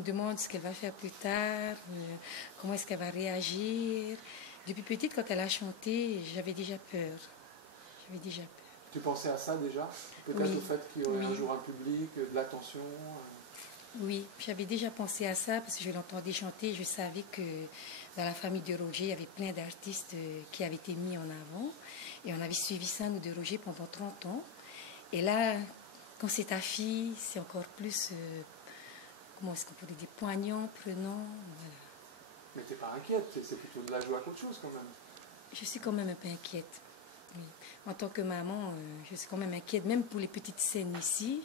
me demande ce qu'elle va faire plus tard, comment est-ce qu'elle va réagir. Depuis petite, quand elle a chanté, j'avais déjà peur. J'avais déjà peur. Tu pensais à ça déjà? Peut-être Oui. au fait qu'il y aurait Oui. un jour un public, de l'attention? Oui, j'avais déjà pensé à ça parce que je l'entendais chanter. Je savais que dans la famille de Roger, il y avait plein d'artistes qui avaient été mis en avant. Et on avait suivi ça, nous, de Roger, pendant 30 ans. Et là, quand c'est ta fille, c'est encore plus, comment est-ce qu'on pourrait dire, poignant, prenant. Voilà. Mais t'es pas inquiète, c'est plutôt de la joie qu'autre chose quand même. Je suis quand même un peu inquiète. Oui. En tant que maman, je suis quand même inquiète, même pour les petites scènes ici.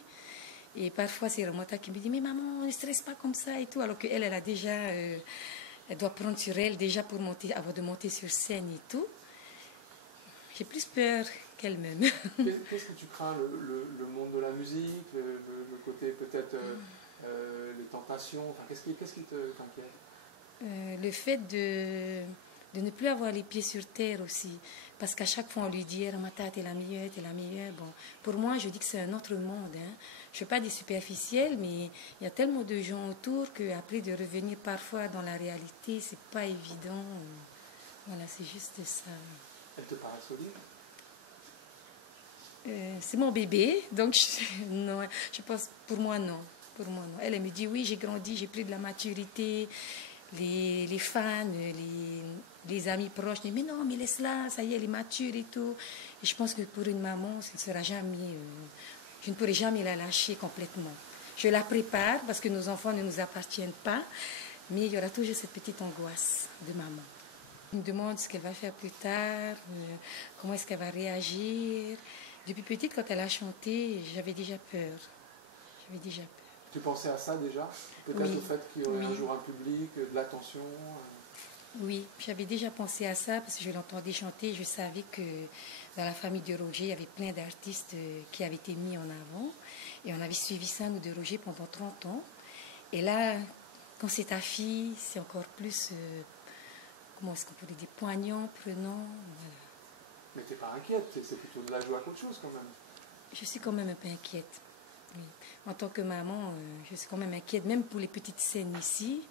Et parfois, c'est Ramata qui me dit, mais maman, ne stresse pas comme ça et tout. Alors qu'elle, elle a déjà, elle doit prendre sur elle déjà pour monter, avant de monter sur scène et tout. J'ai plus peur qu'elle-même. Qu'est-ce que tu crains? Le monde de la musique, le côté peut-être les tentations, enfin, qu'est-ce qui t'inquiète? Le fait de ne plus avoir les pieds sur terre aussi. Parce qu'à chaque fois, on lui dit, Ramata, t'es la meilleure, t'es la meilleure. Bon, pour moi, je dis que c'est un autre monde. Hein. Je ne fais pas des superficiels, mais il y a tellement de gens autour qu'après, de revenir parfois dans la réalité, c'est pas évident. Voilà, c'est juste ça. Elle te paraît solide? C'est mon bébé, donc non, je pense, pour moi, non. Pour moi, non. Elle me dit, oui, j'ai grandi, j'ai pris de la maturité. Les fans, les amis proches, mais non, mais laisse-la, ça y est, elle est mature et tout. Et je pense que pour une maman, ce ne sera jamais, je ne pourrai jamais la lâcher complètement. Je la prépare parce que nos enfants ne nous appartiennent pas, mais il y aura toujours cette petite angoisse de maman. Elle me demande ce qu'elle va faire plus tard, comment est-ce qu'elle va réagir. Depuis petite, quand elle a chanté, j'avais déjà peur. J'avais déjà peur. Tu pensais à ça déjà? Peut-être Oui. au fait qu'il y aurait Oui. un jour un public, de l'attention? Oui, j'avais déjà pensé à ça parce que je l'entendais chanter. Je savais que dans la famille de Roger, il y avait plein d'artistes qui avaient été mis en avant. Et on avait suivi ça, nous, de Roger, pendant 30 ans. Et là, quand c'est ta fille, c'est encore plus, comment est-ce qu'on pourrait dire, poignant, prenant. Voilà. Mais t'es pas inquiète, c'est plutôt de la joie qu'autre chose quand même. Je suis quand même un peu inquiète. Oui. En tant que maman, je suis quand même inquiète, même pour les petites scènes ici.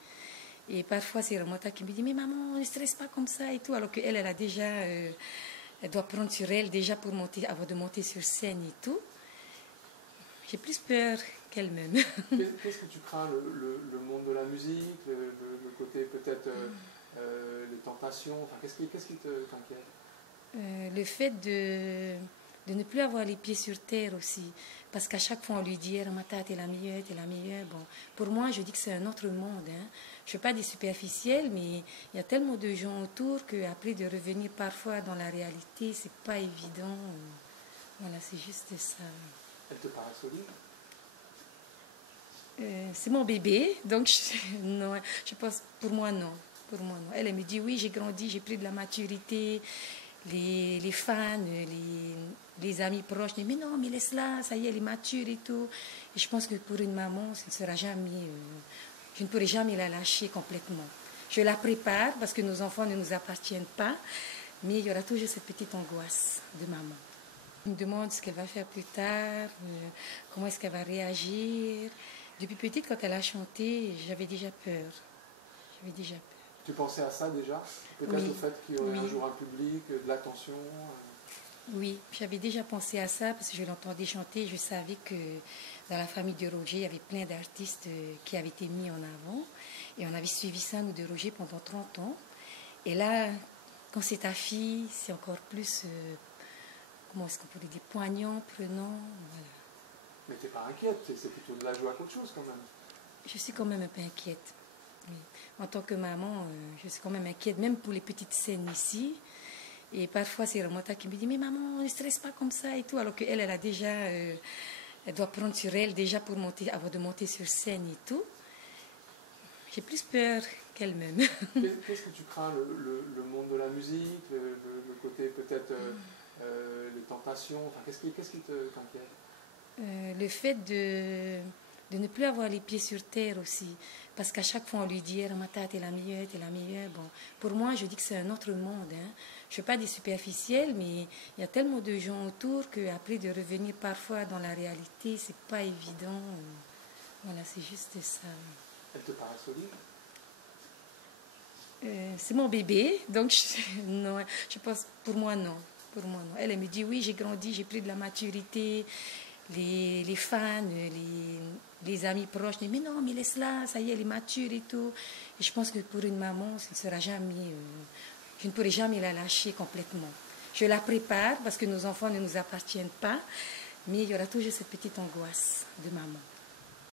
Et parfois, c'est Ramata qui me dit, mais maman, ne stresse pas comme ça et tout. Alors qu'elle, elle a déjà, elle doit prendre sur elle déjà pour monter, avant de monter sur scène et tout. J'ai plus peur qu'elle-même. Qu'est-ce que tu crains? Le monde de la musique, le côté peut-être les tentations, enfin, qu'est-ce qui t'inquiète? Le fait de ne plus avoir les pieds sur terre aussi. Parce qu'à chaque fois, on lui dit, Ramata, t'es la meilleure, t'es la meilleure. Bon, pour moi, je dis que c'est un autre monde. Hein. Je ne fais pas des superficiels, mais il y a tellement de gens autour qu'après, de revenir parfois dans la réalité, c'est pas évident. Voilà, c'est juste ça. Elle te paraît solide? C'est mon bébé, donc non, je pense, pour moi, non. Pour moi, non. Elle me dit, oui, j'ai grandi, j'ai pris de la maturité. Les fans, les amis proches, mais non, mais laisse-la, ça y est, elle est mature et tout. Et je pense que pour une maman, ce ne sera jamais, je ne pourrai jamais la lâcher complètement. Je la prépare parce que nos enfants ne nous appartiennent pas, mais il y aura toujours cette petite angoisse de maman. Elle me demande ce qu'elle va faire plus tard, comment est-ce qu'elle va réagir. Depuis petite, quand elle a chanté, j'avais déjà peur. J'avais déjà peur. Tu pensais à ça déjà? Peut-être Oui. au fait qu'il y aurait un Oui. jour un public, de l'attention? Oui, j'avais déjà pensé à ça parce que je l'entendais chanter. Je savais que dans la famille de Roger, il y avait plein d'artistes qui avaient été mis en avant. Et on avait suivi ça, nous, de Roger, pendant 30 ans. Et là, quand c'est ta fille, c'est encore plus, comment est-ce qu'on pourrait dire, poignant, prenant. Voilà. Mais t'es pas inquiète, c'est plutôt de la joie qu'autre chose quand même. Je suis quand même un peu inquiète. Oui. En tant que maman, je suis quand même inquiète, même pour les petites scènes ici. Et parfois, c'est Ramata qui me dit, mais maman, ne stresse pas comme ça et tout. Alors qu'elle, elle a déjà, elle doit prendre sur elle déjà pour monter, avant de monter sur scène et tout. J'ai plus peur qu'elle-même. Qu'est-ce que tu crains? Le monde de la musique, le côté peut-être les tentations, enfin, qu'est-ce qui t'inquiète? Le fait de ne plus avoir les pieds sur terre aussi. Parce qu'à chaque fois, on lui dit, Ramata, t'es la meilleure, t'es la meilleure. Bon, pour moi, je dis que c'est un autre monde. Hein. Je ne fais pas des superficiels, mais il y a tellement de gens autour qu'après, de revenir parfois dans la réalité, c'est pas évident. Voilà, c'est juste ça. Elle te paraît solide? C'est mon bébé, donc non, je pense pour moi non. Pour moi non. Elle me dit oui, j'ai grandi, j'ai pris de la maturité. Les fans, les amis proches, mais non, mais laisse-la, ça y est, elle est mature et tout. Et je pense que pour une maman, ce ne sera jamais, je ne pourrai jamais la lâcher complètement. Je la prépare parce que nos enfants ne nous appartiennent pas, mais il y aura toujours cette petite angoisse de maman.